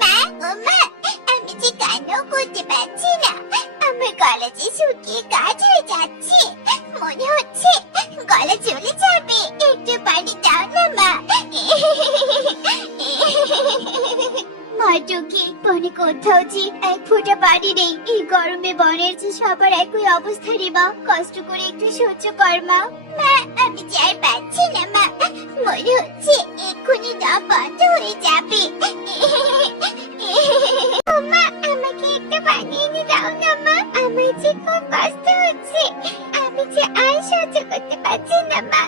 মা, ও মা, আমি যে কান্নাও করতে পারছি না। আমার গলা যে শুকিয়ে কাঠ হয়ে যাচ্ছে, মনে হচ্ছে গলা চলে যাবে। একটু পানি দাও না মা। মা টুকি, বনে কোথাও যে এক ফোঁটা পানি নেই। এই গরমে বনের যে সবার একই অবস্থা রে মা। কষ্ট করে একটু সহ্য কর মা। মা, আমি যে আর পাচ্ছি না মা। মনে হচ্ছে এক্ষুনি দম বন্ধ হয়ে যাবে। ও মা, আমাকে একটু পানি এনে দাও না মা। আমার যে খুব কষ্ট হচ্ছে, আমি যে আর সহ্য করতে পারছি না মা।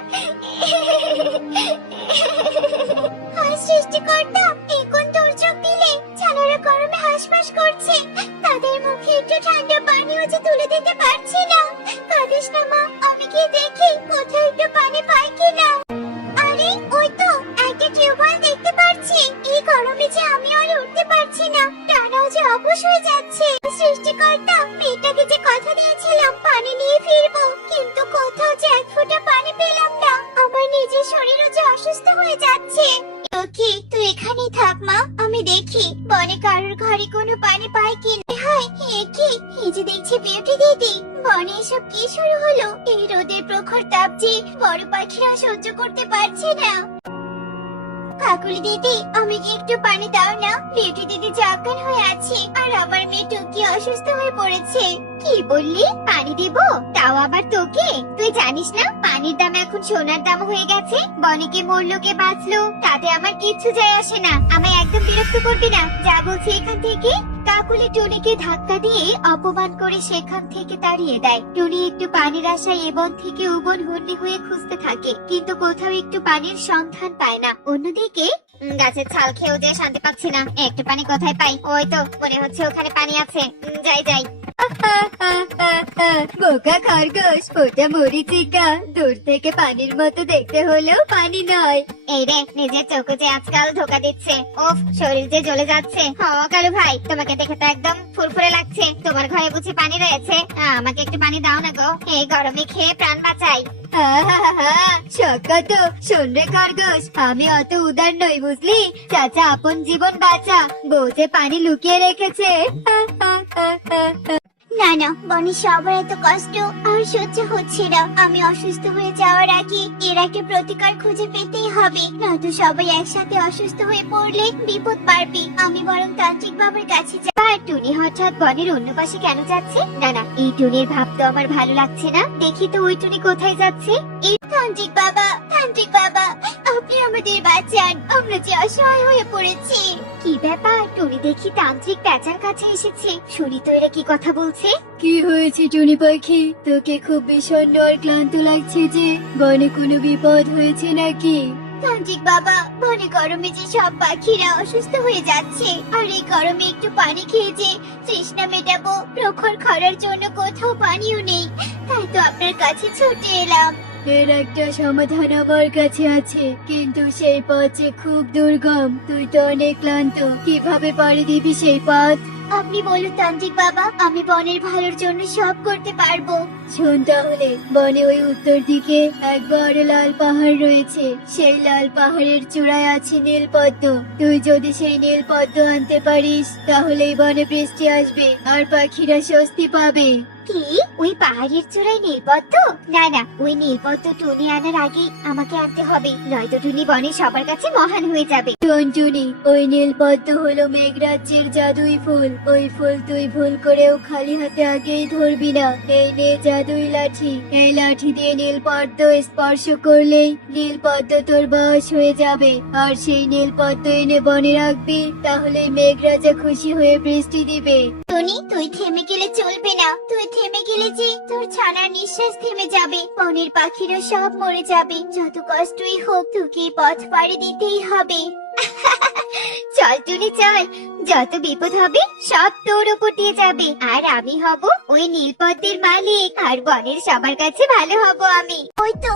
সৃষ্টিকর্তা, এই কোন দুর্যোগ দিলে? ছানারা গরমে হাঁসফাঁস করছে, তাদের মুখে একটু ঠান্ডা পানিও যে তুলে দিতে পারছি না। কাঁদিস না মা, আমি গিয়ে দেখি কোথাও একটু পানি পাই কিনা। আরে ওই তো একটা টিউবওয়েল দেখতে পাচ্ছি। এই গরমে যে আমি আর উঠতে পারছি না, টানাও যে অবশ হয়ে যাচ্ছে। সৃষ্টিকর্তা, মেয়েটাকে যে কথা দিয়েছিলাম পানি নিয়ে ফিরবো, কিন্তু কোথাও যে এক ফোঁটা পানি পেলাম না। আমার নিজের শরীরও যে অসুস্থ হয়ে যাচ্ছে। কি তুই এখানেই থাক মা, আমি দেখি বনে কারোর ঘরে কোনো পানি পাই কিনা। হায়, কি এই যে দেখছি বিউটি দিদি, বনে এসব কি শুরু হলো? এই রোদের প্রখর তাপ যে বড় পাখিরা সহ্য করতে পারছে না। কাকুলি দিদি, আমাকে একটু পানি দাও না। বিউটি দিদি জাগান হয়ে আছে, আর আমার মেয়ে টুকি অসুস্থ হয়ে পড়েছে। কি বললি? পানি দিব? তাও আবার তোকে? তুই জানিস না পানির দাম এখন সোনার দাম হয়ে গেছে? বনেকে মরলো কে বাঁচলো তাতে আমার কিচ্ছু যায় আসে না। আমায় একদম বিরক্ত করবি না, যা বলছি এখান থেকে। কাকুলি টুনিকে ধাক্কা দিয়ে অপমান করে সেখান থেকে তাড়িয়ে দেয়। টুনি একটু পানির আশায় এবন থেকে উবন হন্যে হয়ে খুঁজতে থাকে, কিন্তু কোথাও একটু পানির সন্ধান পায় না। অন্যদিকে গাছের ছাল খেয়েও যে শান্তি পাচ্ছি না। একটু পানি কোথায় পাই? ওই তো মনে হচ্ছে ওখানে পানি আছে। যাই যাই। বোকা খরগোশ, ওটা মরিচিকা। দূর থেকে পানির মতো দেখতে হলেও পানি নয়। এই রে, নিজের চোখে যে আজকাল ধোকা দিচ্ছে। ওফ, শরীর যে জ্বলে যাচ্ছে। কালু ভাই, তোমাকে দেখে তো একদম ফুরফুরে লাগছে। তোমার ঘরে বুঝি পানি রয়েছে? আমাকে একটু পানি দাও না গো, এই গরমে খেয়ে প্রাণ বাঁচাই। সকা তো শোন রে খরগোশ, আমি অত উদার নই বুঝলি। চাচা আপন জীবন বাঁচা, বউ যে পানি লুকিয়ে রেখেছে। না না, বনি সবার এত কষ্ট আর সহ্য হচ্ছে না। আমি অসুস্থ হয়ে যাওয়ার আগে এর একটা প্রতিকার খুঁজে পেতেই হবে, নয়তো সবাই একসাথে অসুস্থ হয়ে পড়লে বিপদ বাড়বে। আমি বরং তান্ত্রিক বাবার কাছে যাই। আর টুনি হঠাৎ বনের অন্য পাশে কেন যাচ্ছে? না না, এই টুনির ভাব তো আমার ভালো লাগছে না। দেখি তো ওই টুনি কোথায় যাচ্ছে। এই তান্ত্রিক বাবা, তান্ত্রিক বাবা, আপনি আমাদের বাঁচান, আমরা যে অসহায় হয়ে পড়েছি। কি ব্যাপার? টুনি দেখি তান্ত্রিক প্যাঁচার কাছে এসেছে। শুনি তো এরা কি কথা বলছে। কি হয়েছে টুনি পাখি? তোকে খুব বিষণ্ণ আর ক্লান্ত লাগছে যে, বনে কোনো বিপদ হয়েছে নাকি? তান্ত্রিক বাবা, বনে গরমে যে সব পাখিরা অসুস্থ হয়ে যাচ্ছে, আর এই গরমে একটু পানি খেয়ে যে তৃষ্ণা মেটাবো, প্রখর খরার জন্য কোথাও পানিও নেই। তাই তো আপনার কাছে ছুটে এলাম। এর একটা সমাধান আমার কাছে আছে, কিন্তু সেই পথ যে খুব দুর্গম। তুই তো অনেক ক্লান্ত, কিভাবে পাড়ি দিবি সেই পথ? আপনি বলুন তান্ত্রিক বাবা, আমি বনের ভালোর জন্য সব করতে পারবো। শোন তাহলে, বনে ওই উত্তর দিকে এক বড় লাল পাহাড় রয়েছে। সেই লাল পাহাড়ের চূড়ায় আছে নীলপদ্ম। তুই যদি সেই নীলপদ্ম আনতে পারিস, তাহলেই বনে বৃষ্টি আসবে আর পাখিরা স্বস্তি পাবে। কি? ওই পাহাড়ের চূড়ায় নীলপদ্ম? না না, ওই নীলপদ্ম টুনি আনার আগে আমাকে আনতে হবে, নয়তো টুনি বনে সবার কাছে মহান হয়ে যাবে। টুনটুনি, ওই নীলপদ্ম হলো মেঘরাজ্যের জাদুই ফুল। ওই ফুল তুই ভুল করেও খালি হাতে আগেই ধরবি না। এই নে জাদুই লাঠি, এই লাঠি দিয়ে নীলপদ্ম স্পর্শ করলেই নীলপদ্ম তোর বশ হয়ে যাবে। আর সেই নীলপদ্ম এনে বনে রাখবি, তাহলে মেঘরাজা খুশি হয়ে বৃষ্টি দিবে। টুনি, তুই থেমে গেলে চলবে না। তুই থেমে গেলে যে তোর ছানার নিঃশ্বাস থেমে যাবে, বনের পাখিরা সব মরে যাবে। যত কষ্টই হোক, তোকে পথ পাড়ি দিতেই হবে। চল টুনি চল, যত বিপদ হবে সব তোর উপর দিয়ে যাবে, আর আমি হব ওই নীলপদ্মের মালিক, আর বনের সবার কাছে ভালো হব আমি। ওই তো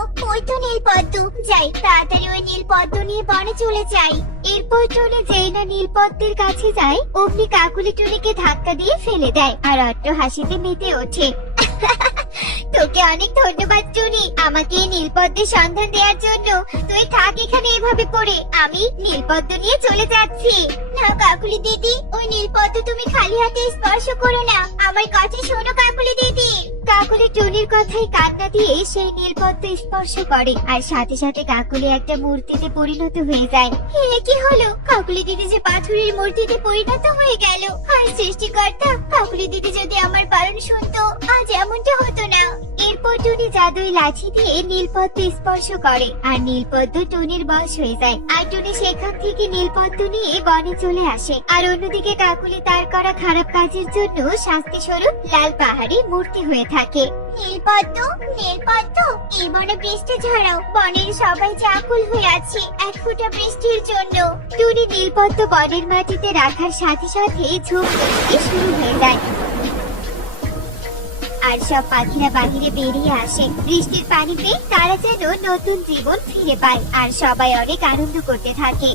নীলপদ্ম। যাই, তাড়াতাড়ি ওই নীলপদ্ম নিয়ে বনে চলে যাই। এরপর টুনি যেই না নীলপদ্মের কাছে যায়, অমনি কাকুলি টুনিকে ধাক্কা দিয়ে ফেলে দেয়, আর অট্ট হাসিতে মেতে ওঠে। তোকে অনেক ধন্যবাদ টুনি, আমাকে এই নীলপদ্মের সন্ধান দেওয়ার জন্য। তুই থাক এখানে এভাবে পড়ে, আমি নীলপদ্ম নিয়ে চলে যাচ্ছি। না কাকুলি দিদি, ওই নীলপদ্ম তুমি খালি হাতে স্পর্শ করো না, আমার কথা শোনো কাকুলি দিদি। কাকুলি টুনির কথায় কান্না দিয়ে সেই নীলপদ্ম স্পর্শ করে, আর সাথে সাথে কাকুলি একটা মূর্তিতে পরিণত হয়ে যায়। এ কি হলো, কাকুলি দিদি যে পাথরের মূর্তিতে পরিণত হয়ে গেল। হায় সৃষ্টিকর্তা, কাকুলি দিদি যদি আমার বারণ শুনতো, আজ এমনটা হতো না। এরপর টুনি জাদুই লাঠি দিয়ে নীলপদ্ম স্পর্শ করে, আর নীলপদ্ম টুনির বশ হয়ে যায়। আর টুনি সেখান থেকে নীলপদ্ম নিয়ে বনে চলে আসে। আর অন্যদিকে কাকুলি তার করা খারাপ কাজের জন্য শাস্তি স্বরূপ লাল পাহাড়ি মূর্তি হয়ে থাকে। নীলপদ্ম, নীলপদ্ম, এই বনে বৃষ্টি ঝরাও, বনের সবাই যে আকুল হয়ে আছে এক ফোঁটা বৃষ্টির জন্য। টুনি নীলপদ্ম বনের মাটিতে রাখার সাথে সাথে ঝোপ বৃষ্টি শুরু হয়ে যায়, আর সব পাখিরা বাহিরে বেরিয়ে আসে। বৃষ্টির পানি পেয়ে তারা যেন নতুন জীবন ফিরে পায়, আর সবাই অনেক আনন্দ করতে থাকে।